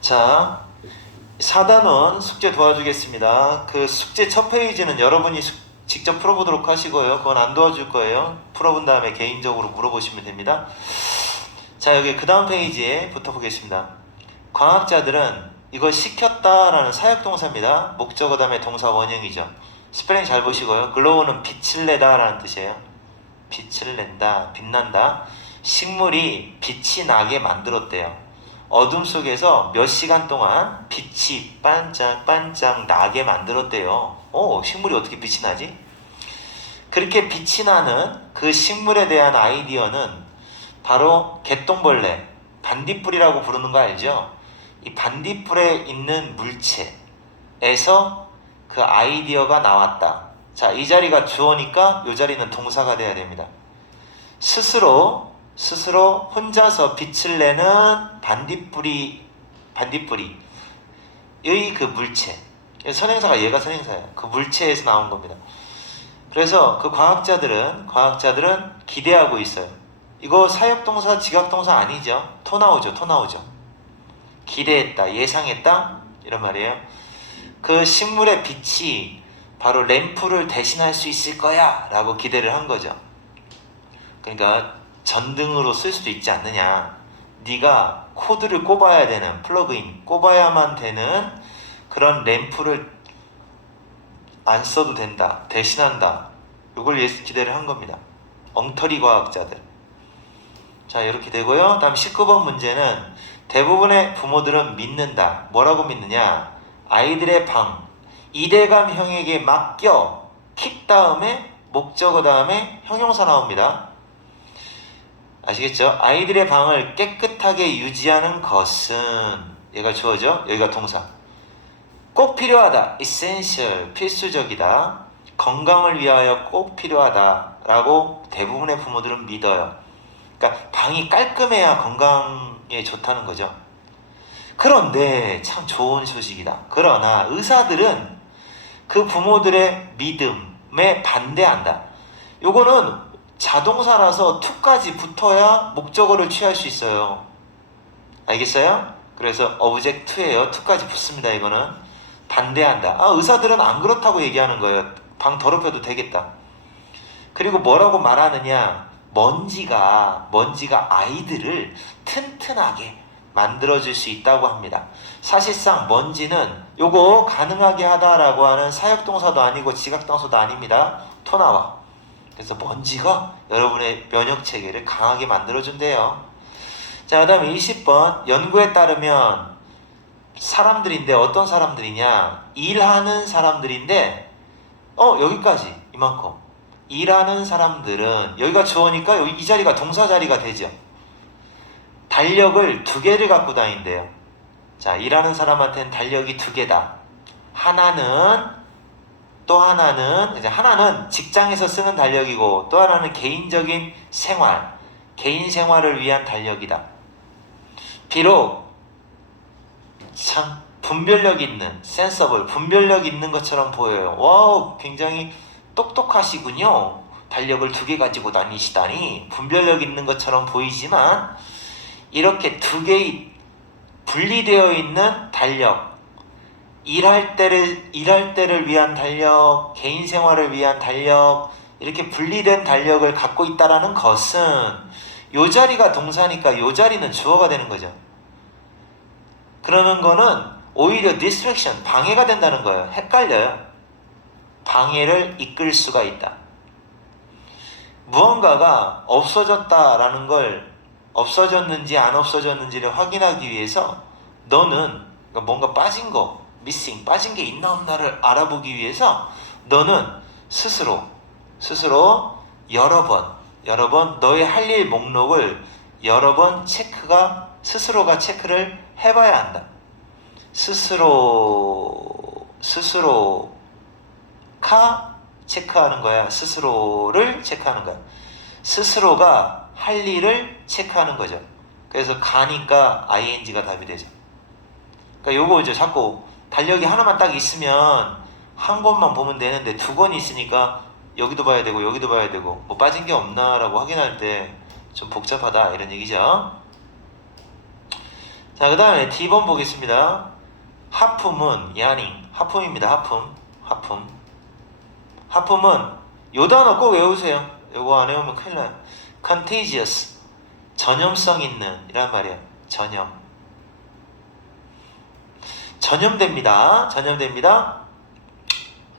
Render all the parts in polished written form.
자, 4단원 숙제 도와주겠습니다. 그 숙제 첫 페이지는 여러분이 직접 풀어보도록 하시고요. 그건 안 도와줄 거예요. 풀어본 다음에 개인적으로 물어보시면 됩니다. 자, 여기 그 다음 페이지에 붙어보겠습니다. 과학자들은 이걸 시켰다라는 사역동사입니다. 목적어 다음에 동사 원형이죠. 스펠링 잘 보시고요. 글로우는 빛을 내다라는 뜻이에요. 빛을 낸다, 빛난다. 식물이 빛이 나게 만들었대요. 어둠 속에서 몇 시간 동안 빛이 반짝반짝 나게 만들었대요. 식물이 어떻게 빛이 나지? 그렇게 빛이 나는 그 식물에 대한 아이디어는 바로 개똥벌레, 반딧불이라고 부르는 거 알죠? 이 반딧불에 있는 물체에서 그 아이디어가 나왔다. 자, 이 자리가 주어니까 이 자리는 동사가 돼야 됩니다. 스스로 혼자서 빛을 내는 반딧불이의 그 물체, 선행사가 얘가 선행사예요. 그 물체에서 나온 겁니다. 그래서 그 과학자들은 기대하고 있어요. 이거 사역동사, 지각동사 아니죠? 토 나오죠. 기대했다, 예상했다, 이런 말이에요. 그 식물의 빛이 바로 램프를 대신할 수 있을 거야 라고 기대를 한 거죠. 그러니까 전등으로 쓸 수도 있지 않느냐. 네가 코드를 꼽아야 되는, 플러그인 꼽아야만 되는 그런 램프를 안 써도 된다, 대신한다. 이걸 기대를 한 겁니다. 엉터리 과학자들. 자, 이렇게 되고요. 다음 19번 문제는 대부분의 부모들은 믿는다. 뭐라고 믿느냐? 아이들의 방, 이대감형에게 맡겨 킥 다음에 목적어 다음에 형용사 나옵니다. 아시겠죠? 아이들의 방을 깨끗하게 유지하는 것은, 얘가 주어죠? 여기가 동사. 꼭 필요하다, essential, 필수적이다. 건강을 위하여 꼭 필요하다 라고 대부분의 부모들은 믿어요. 그러니까 방이 깔끔해야 건강에 좋다는 거죠. 그런데 참 좋은 소식이다. 그러나 의사들은 그 부모들의 믿음에 반대한다. 요거는 자동사라서 to까지 붙어야 목적어를 취할 수 있어요. 알겠어요? 그래서 object to예요. to까지 붙습니다. 이거는 반대한다. 의사들은 안 그렇다고 얘기하는 거예요. 방 더럽혀도 되겠다. 그리고 뭐라고 말하느냐? 먼지가 아이들을 튼튼하게 만들어줄 수 있다고 합니다. 사실상 먼지는 요거 가능하게 하다라고 하는 사역동사도 아니고 지각동사도 아닙니다. 토 나와. 그래서 먼지가 여러분의 면역체계를 강하게 만들어준대요. 자, 그 다음에 20번. 연구에 따르면 사람들인데 어떤 사람들이냐? 일하는 사람들인데 여기까지 이만큼. 일하는 사람들은, 여기가 주어니까 이 자리가 동사 자리가 되죠. 달력을 2개를 갖고 다닌대요. 자, 일하는 사람한테는 달력이 2개다. 하나는 직장에서 쓰는 달력이고, 또 하나는 개인적인 개인 생활을 위한 달력이다. 비록 참 분별력 있는, 센서블, 분별력 있는 것처럼 보여요. 와우, 굉장히 똑똑하시군요. 달력을 2개 가지고 다니시다니. 분별력 있는 것처럼 보이지만 이렇게 2개의 분리되어 있는 달력, 일할 때를 위한 달력, 개인 생활을 위한 달력, 이렇게 분리된 달력을 갖고 있다라는 것은 요 자리가 동사니까 요 자리는 주어가 되는 거죠. 그러는 거는 오히려 distraction, 방해가 된다는 거예요. 헷갈려요. 방해를 이끌 수가 있다. 무언가가 없어졌다라는 걸, 없어졌는지 안 없어졌는지를 확인하기 위해서 너는 뭔가 빠진 게 있나 없나를 알아보기 위해서 너는 스스로 여러 번 너의 할 일 목록을 여러 번 스스로가 체크를 해봐야 한다. 스스로가 체크하는 거야. 스스로를 체크하는 거야. 스스로가 할 일을 체크하는 거죠. 그래서 가니까 ing가 답이 되죠. 그러니까 요거 이제 자꾸 달력이 하나만 딱 있으면 한 권만 보면 되는데 2권이 있으니까 여기도 봐야 되고 여기도 봐야 되고 뭐 빠진 게 없나라고 확인할 때 좀 복잡하다, 이런 얘기죠. 자, 그 다음에 D번 보겠습니다. 하품은 야닝, 하품입니다. 하품은 요 단어 꼭 외우세요. 요거 안 외우면 큰일 나요. contagious, 전염성 있는 이란 말이에요. 전염됩니다.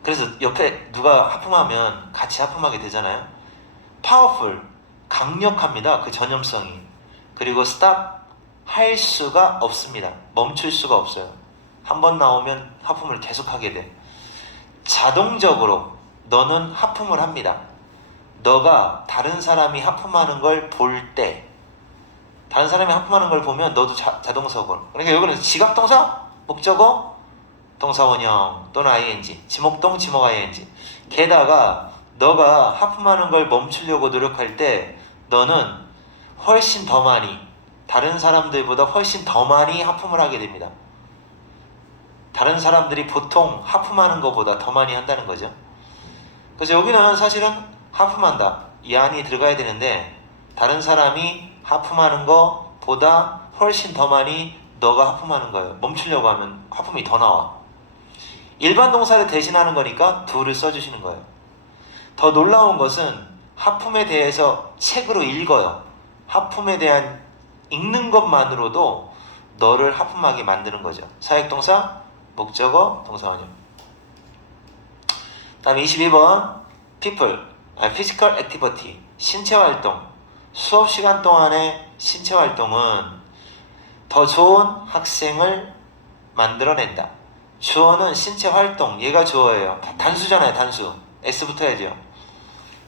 그래서 옆에 누가 하품하면 같이 하품하게 되잖아요. powerful, 강력합니다. 그 전염성이. 그리고 stop, 할 수가 없습니다. 멈출 수가 없어요. 한번 나오면 하품을 계속하게 돼. 자동적으로 너는 하품을 합니다. 너가 다른 사람이 하품하는 걸 볼 때, 다른 사람이 하품하는 걸 보면 너도 자동적으로. 그러니까 여기는 지각동사, 목적어, 동사원형 또는 ing, 지목동, 지목 ing. 게다가 너가 하품하는 걸 멈추려고 노력할 때 너는 훨씬 더 많이, 다른 사람들보다 훨씬 더 많이 하품을 하게 됩니다. 다른 사람들이 보통 하품하는 것보다 더 많이 한다는 거죠. 그래서 여기는 사실은 하품한다, 이 안이 들어가야 되는데 다른 사람이 하품하는 것보다 훨씬 더 많이 너가 하품하는 거예요. 멈추려고 하면 하품이 더 나와. 일반 동사를 대신하는 거니까 do를 써주시는 거예요. 더 놀라운 것은 하품에 대해서 책으로 읽어요. 하품에 대한 읽는 것만으로도 너를 하품하게 만드는 거죠. 사역동사, 목적어, 동사원형. 다음 22번 people, physical activity, 신체활동. 수업 시간 동안의 신체활동은 더 좋은 학생을 만들어낸다. 주어는 신체활동, 얘가 주어예요. 단수잖아요. 단수. S 붙어야죠.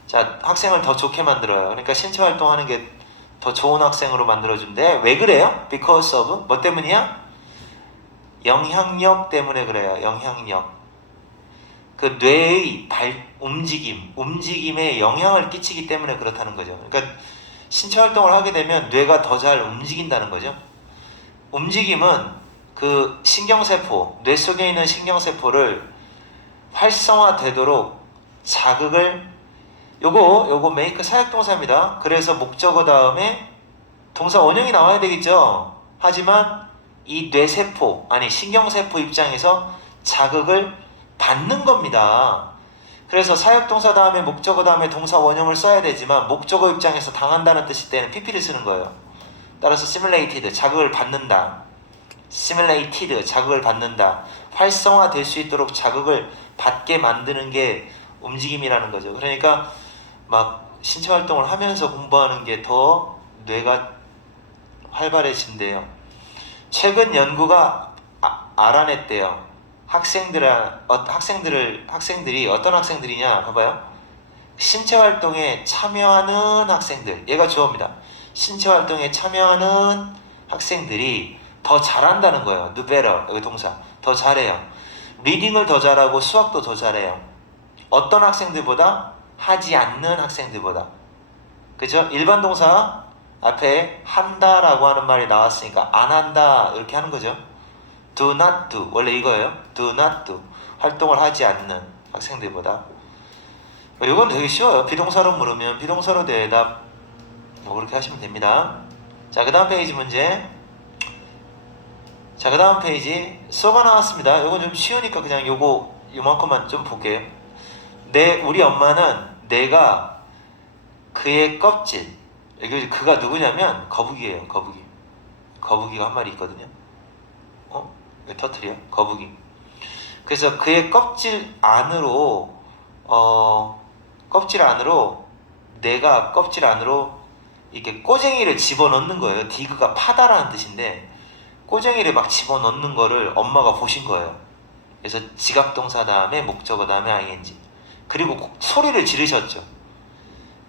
자, 학생을 더 좋게 만들어요. 그러니까 신체활동하는 게 더 좋은 학생으로 만들어준대. 왜 그래요? Because of, 뭐 때문이야? 영향력 때문에 그래요. 영향력. 그 뇌의 움직임에 영향을 끼치기 때문에 그렇다는 거죠. 그러니까 신체활동을 하게 되면 뇌가 더 잘 움직인다는 거죠. 움직임은 그 신경세포, 뇌 속에 있는 신경세포를 활성화되도록 자극을, 요거 make 사역동사입니다. 그래서 목적어 다음에 동사 원형이 나와야 되겠죠. 하지만 이 뇌세포, 아니 신경세포 입장에서 자극을 받는 겁니다. 그래서 사역동사 다음에 목적어 다음에 동사 원형을 써야 되지만 목적어 입장에서 당한다는 뜻일 때는 pp를 쓰는 거예요. 따라서 simulated, 자극을 받는다. simulated, 자극을 받는다. 활성화될 수 있도록 자극을 받게 만드는 게 움직임이라는 거죠. 그러니까 막 신체활동을 하면서 공부하는 게 더 뇌가 활발해진대요. 최근 연구가 알아냈대요. 학생들이 어떤 학생들이냐 봐봐요. 신체활동에 참여하는 학생들, 얘가 주어입니다. 신체활동에 참여하는 학생들이 더 잘한다는 거예요. do better, 여기 동사. 더 잘해요. 리딩을 더 잘하고 수학도 더 잘해요. 어떤 학생들보다? 하지 않는 학생들보다. 그죠? 일반 동사 앞에 한다라고 하는 말이 나왔으니까 안 한다 이렇게 하는 거죠. do not do, 원래 이거예요. do not do, 활동을 하지 않는 학생들보다. 이건 되게 쉬워요. 비동사로 물으면 비동사로 대답 뭐 그렇게 하시면 됩니다. 자, 그 다음 페이지 문제. 자, 그 다음 페이지 수어가 나왔습니다. 이건 좀 쉬우니까 그냥 요만큼만 좀 볼게요. 우리 엄마는 내가 그의 껍질, 여기 그가 누구냐면 거북이에요. 거북이가 한 마리 있거든요. 왜 터트려? 거북이. 그래서 그의 껍질 안으로 내가 껍질 안으로 이렇게 꼬쟁이를 집어넣는 거예요. 디그가 파다라는 뜻인데 꼬쟁이를 막 집어넣는 거를 엄마가 보신 거예요. 그래서 지각동사 다음에 목적어 다음에 ing. 그리고 소리를 지르셨죠.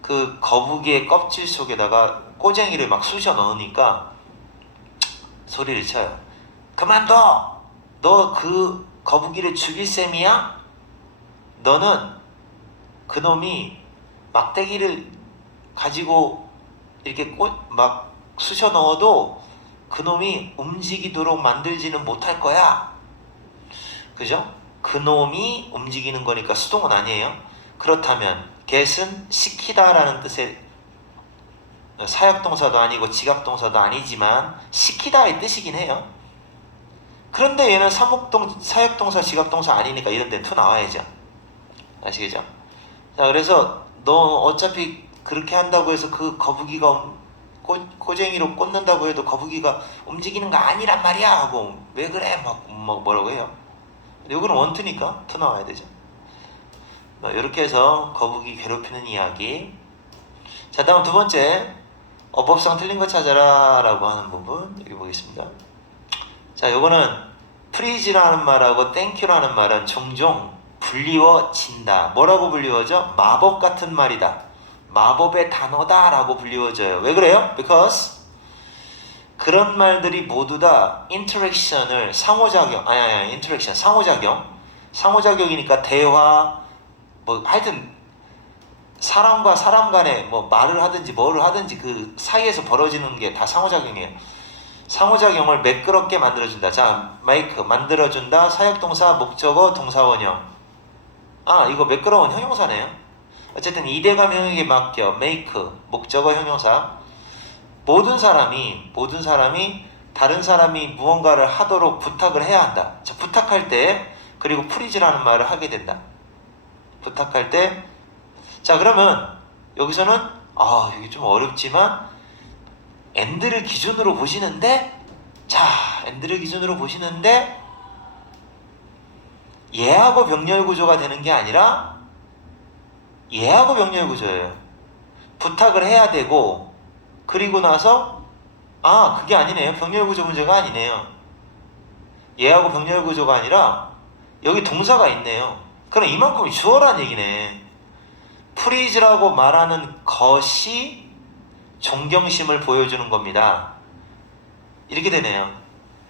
그 거북이의 껍질 속에다가 꼬쟁이를 막 쑤셔 넣으니까 소리를 쳐요. 그만둬! 너 그 거북이를 죽일 셈이야? 너는 그놈이 막대기를 가지고 이렇게 막 쑤셔 넣어도 그놈이 움직이도록 만들지는 못할 거야. 그죠? 그놈이 움직이는 거니까 수동은 아니에요. 그렇다면 get은 시키다 라는 뜻의 사역동사도 아니고 지각동사도 아니지만 시키다의 뜻이긴 해요. 그런데 얘는 사역동사, 지각동사 아니니까 이런 데는 to 나와야죠. 아시겠죠? 자, 그래서 너 어차피 그렇게 한다고 해서 그 거북이가 꼬쟁이로 꽂는다고 해도 거북이가 움직이는 거 아니란 말이야 하고 왜 그래 막 뭐라고 해요. 여기는 원투니까 to 나와야 되죠. 이렇게 해서 거북이 괴롭히는 이야기. 자, 다음 두 번째, 어법상 틀린 거 찾아라 라고 하는 부분 여기 보겠습니다. 자, 요거는 프리즈라는 말하고 땡큐라는 말은 종종 불리워진다. 뭐라고 불리워져? 마법 같은 말이다, 마법의 단어다 라고 불리워져요. 왜 그래요? Because 그런 말들이 모두 다 인터랙션을 상호작용이니까 대화, 뭐 하여튼 사람과 사람 간에 뭐 말을 하든지 뭐를 하든지 그 사이에서 벌어지는 게 다 상호작용이에요. 상호작용을 매끄럽게 만들어준다. 자, make 만들어준다. 사역동사, 목적어, 동사원형. 아, 이거 매끄러운 형용사네요. 어쨌든 이대감 형용에 맡겨 make 목적어 형용사. 모든 사람이 다른 사람이 무언가를 하도록 부탁을 해야 한다. 자, 부탁할 때 그리고 프리즈라는 말을 하게 된다. 부탁할 때. 자, 그러면 여기서는 이게 좀 어렵지만 and를 기준으로 보시는데, 자, and를 기준으로 보시는데 예하고 병렬 구조가 되는 게 아니라 예하고 병렬 구조예요. 부탁을 해야 되고 그리고 나서 그게 아니네요. 병렬 구조 문제가 아니네요. 예하고 병렬 구조가 아니라 여기 동사가 있네요. 그럼 이만큼이 주어란 얘기네. 프리즈라고 말하는 것이 존경심을 보여주는 겁니다. 이렇게 되네요.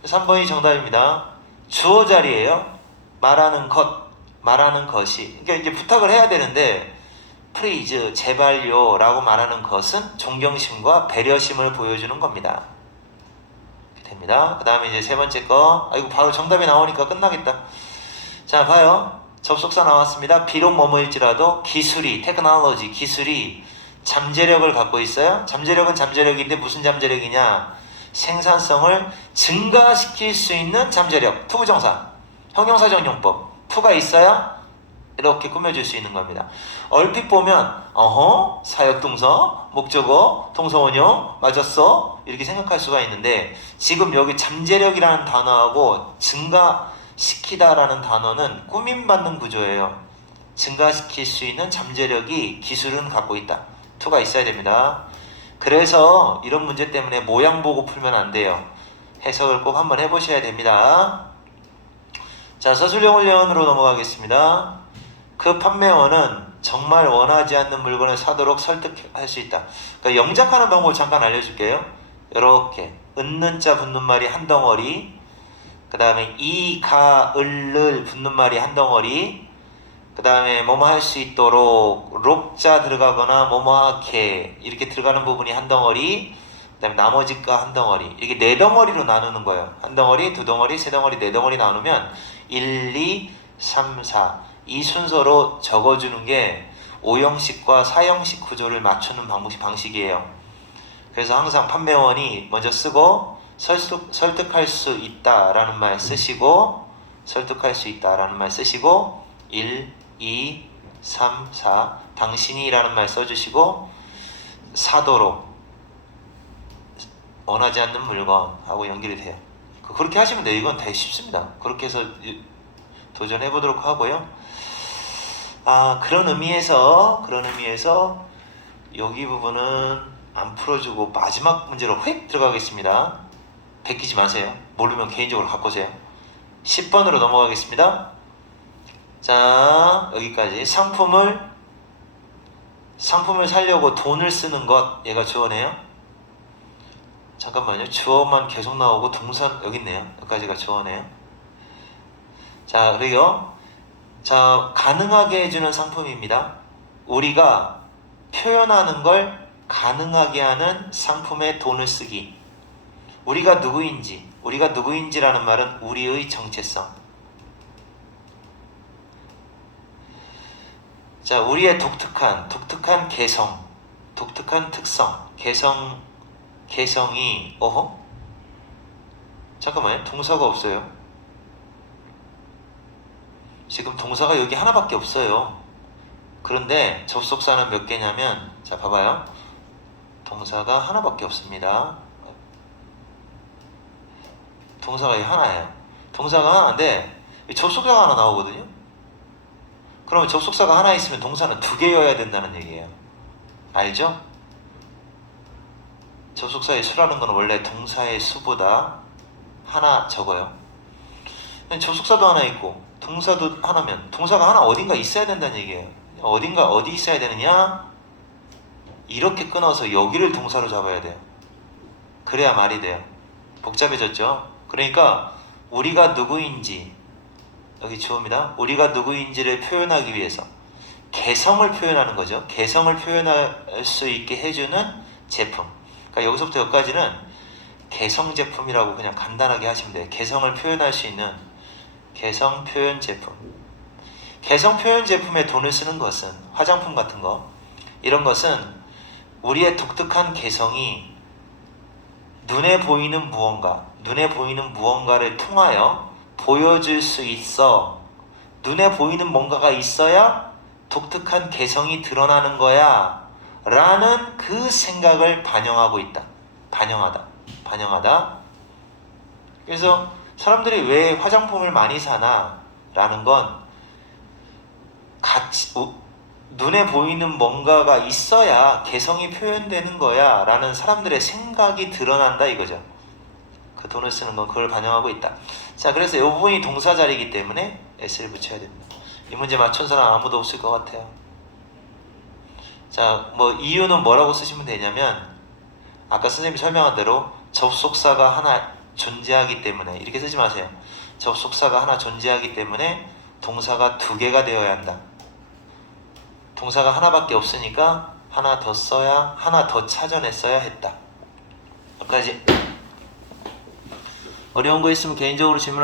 3번이 정답입니다. 주어 자리예요. 말하는 것이. 그러니까 이제 부탁을 해야 되는데 프리즈, 제발요 라고 말하는 것은 존경심과 배려심을 보여주는 겁니다. 이렇게 됩니다. 그 다음에 이제 세 번째 거. 이거 바로 정답이 나오니까 끝나겠다. 자, 봐요. 접속사 나왔습니다. 비록 뭐뭐일지라도 기술이 잠재력을 갖고 있어요. 잠재력은 잠재력인데 무슨 잠재력이냐? 생산성을 증가시킬 수 있는 잠재력. 투부정사, 형용사적 용법. 투가 있어야 이렇게 꾸며줄 수 있는 겁니다. 얼핏 보면 사역동사, 목적어, 동사원형 맞았어? 이렇게 생각할 수가 있는데 지금 여기 잠재력이라는 단어하고 증가시키다라는 단어는 꾸밈받는 구조예요. 증가시킬 수 있는 잠재력이 기술은 갖고 있다. 투가 있어야 됩니다. 그래서 이런 문제 때문에 모양 보고 풀면 안 돼요. 해석을 꼭 한번 해보셔야 됩니다. 자, 서술형 훈련으로 넘어가겠습니다. 그 판매원은 정말 원하지 않는 물건을 사도록 설득할 수 있다. 그러니까 영작하는 방법을 잠깐 알려줄게요. 이렇게 은는 자 붙는 말이 한 덩어리, 그 다음에 이, 가, 을을 붙는 말이 한 덩어리, 그 다음에 뭐뭐 할 수 있도록 록자 들어가거나 뭐뭐하게 이렇게 들어가는 부분이 한 덩어리, 그 다음에 나머지가 한 덩어리, 이게 네 덩어리로 나누는 거예요. 한 덩어리, 두 덩어리, 세 덩어리, 네 덩어리 나누면 1, 2, 3, 4 이 순서로 적어주는 게 5형식과 4형식 구조를 맞추는 방식이에요. 그래서 항상 판매원이 먼저 쓰고 설득할 수 있다라는 말 쓰시고 1, 2, 3, 4 당신이 라는 말 써주시고 사도록 원하지 않는 물건 하고 연결이 돼요. 그렇게 하시면 돼요. 이건 되게 쉽습니다. 그렇게 해서 도전해 보도록 하고요. 그런 의미에서 여기 부분은 안 풀어주고 마지막 문제로 휙 들어가겠습니다. 베끼지 마세요. 모르면 개인적으로 갖고 오세요. 10번으로 넘어가겠습니다. 자, 여기까지. 상품을 살려고 돈을 쓰는 것, 얘가 주어네요. 잠깐만요. 주어만 계속 나오고 동사 여기 있네요. 여기까지가 주어네요. 자, 그리고 가능하게 해주는 상품입니다. 우리가 표현하는 걸 가능하게 하는 상품에 돈을 쓰기. 우리가 누구인지라는 말은 우리의 정체성. 자, 우리의 독특한 개성, 독특한 특성, 개성이 어허? 잠깐만요. 동사가 없어요. 지금 동사가 여기 하나밖에 없어요. 그런데 접속사는 몇 개냐면, 자 봐봐요. 동사가 하나밖에 없습니다. 동사가 여기 하나예요. 동사가 하나인데 접속사가 하나 나오거든요. 그러면 접속사가 하나 있으면 동사는 두 개여야 된다는 얘기예요. 알죠? 접속사의 수라는 건 원래 동사의 수보다 하나 적어요. 접속사도 하나 있고 동사도 하나면 동사가 하나 어딘가 있어야 된다는 얘기예요. 어디 있어야 되느냐? 이렇게 끊어서 여기를 동사로 잡아야 돼요. 그래야 말이 돼요. 복잡해졌죠? 그러니까 우리가 누구인지, 여기 주어입니다. 우리가 누구인지를 표현하기 위해서 개성을 표현하는 거죠. 개성을 표현할 수 있게 해주는 제품. 그러니까 여기서부터 여기까지는 개성 제품이라고 그냥 간단하게 하시면 돼요. 개성을 표현할 수 있는 개성 표현 제품. 개성 표현 제품에 돈을 쓰는 것은 화장품 같은 거, 이런 것은 우리의 독특한 개성이 눈에 보이는 무언가를 통하여 보여줄 수 있어. 눈에 보이는 뭔가가 있어야 독특한 개성이 드러나는 거야 라는 그 생각을 반영하고 있다. 반영하다. 그래서 사람들이 왜 화장품을 많이 사나 라는 건 눈에 보이는 뭔가가 있어야 개성이 표현되는 거야 라는 사람들의 생각이 드러난다 이거죠. 그 돈을 쓰는 건 그걸 반영하고 있다. 자, 그래서 이 부분이 동사 자리이기 때문에 s를 붙여야 됩니다. 이 문제 맞춘 사람 아무도 없을 것 같아요. 자, 뭐 이유는 뭐라고 쓰시면 되냐면, 아까 선생님이 설명한 대로 접속사가 하나 존재하기 때문에, 이렇게 쓰지 마세요. 접속사가 하나 존재하기 때문에 동사가 두 개가 되어야 한다. 동사가 하나밖에 없으니까 하나 더 찾아냈어야 했다. 여기까지. 어려운 거 있으면 개인적으로 질문